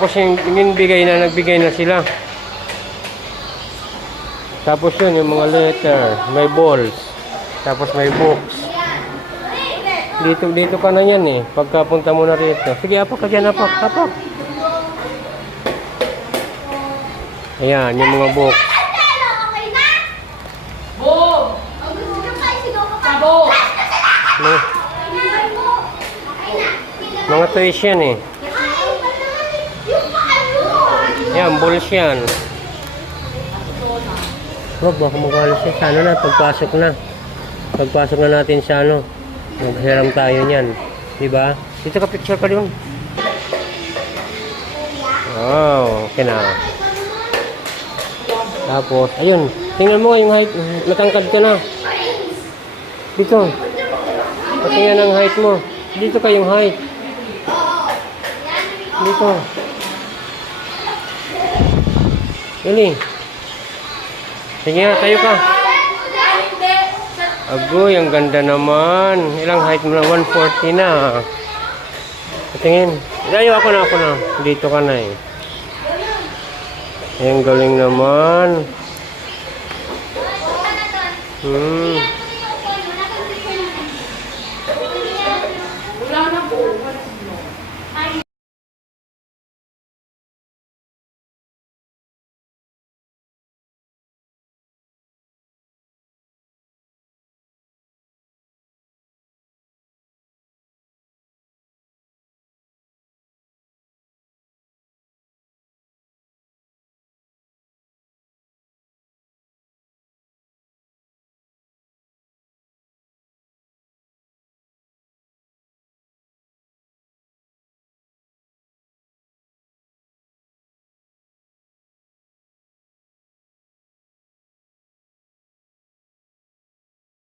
Tapos yung nagbigay na sila. Tapos yun, yung mga letter, may balls. Tapos may books. Dito ka na yan eh. Pagkapunta mo na rito. Sige, apak ka dyan, apak. Ayan, yung mga books. Mga toys yan eh. Yan, balls yan. Wag, baka magalit siya. Sa ano na, pagpasok na. Pagpasok na natin sa ano. Maghiram tayo niyan. Diba? Dito ka, picture ka doon. Wow, okay na. Tapos, ayun. Tingnan mo yung height. Matangkad ka na. Dito. Patingnan ang height mo. Dito ka yung height. Dito. Dali. Sige nga, tayo ka. Agoy, ang ganda naman. Ilang height mo na? 140 na. Patingin. Ayaw, ako na. Dito ka na eh. Ang galing naman.